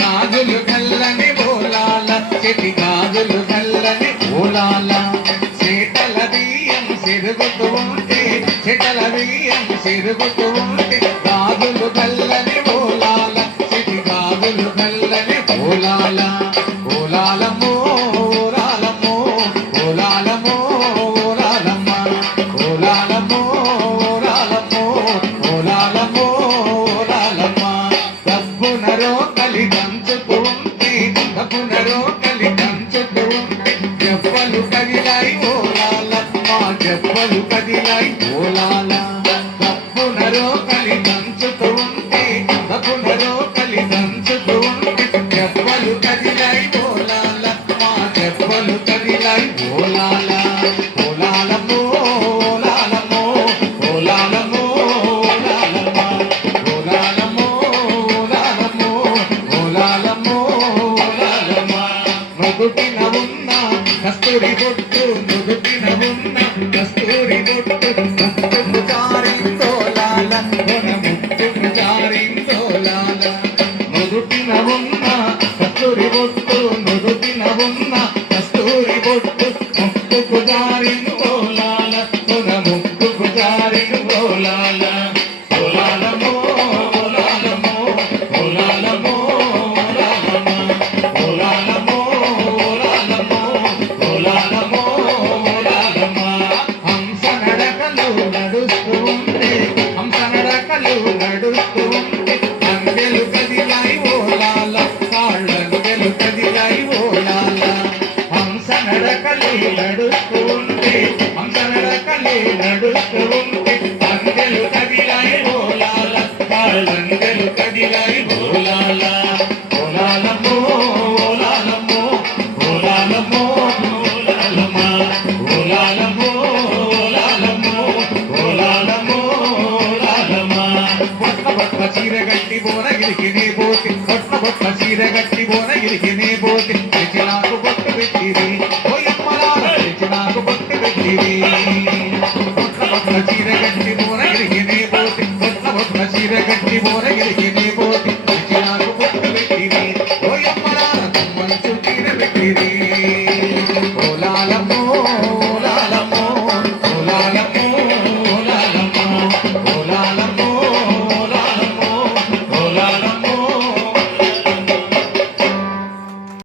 గాజులు కల్లని ఓలాల చెటి గాజులు కల్లని ఓలాల. సీటల బియ్యం సిరుగుతూ ఉంటే సీటల బియ్యం సిరుగుతూ ఉంటే గాజులు కల్లని ఓలాల. డబ్బునరో కలి దంచుతూ కదిలాయి ఓలాల. మా కదిలాయి ఓలాల. డబ్బునరో కలి ఉంటే డబ్బునరో కలి ఉంటే చెప్పలు కదిలాయి ఓలాల. మా కదిలాయి ఓలాల. నుదుటిన ఉన్న కస్తూరి బొట్టు నుదుటిన ఉన్న కస్తూరి బొట్టు ఉంటే నడుస్తూ ఉంటే అందెలు కదిలాయి ఓలాల కాళ్ళందెలు కదిలాయి ఓలాల ఓలాలమ్మో ఓలాలమ్మో ఓలాలమ్మో ఓలాలమ్మ ఓలాలమ్మో ఓలాలమ్మో ఓలాలమ్మో ఓలాలమ్మ బొట్ల బొట్ల చీర గట్టి బోనగిరికి నీ పోతే బొట్ల బొట్ల చీర గట్టి బొట్టు బొట్ల బొట్ల నీ నాకు పెట్టివి పెట్టివి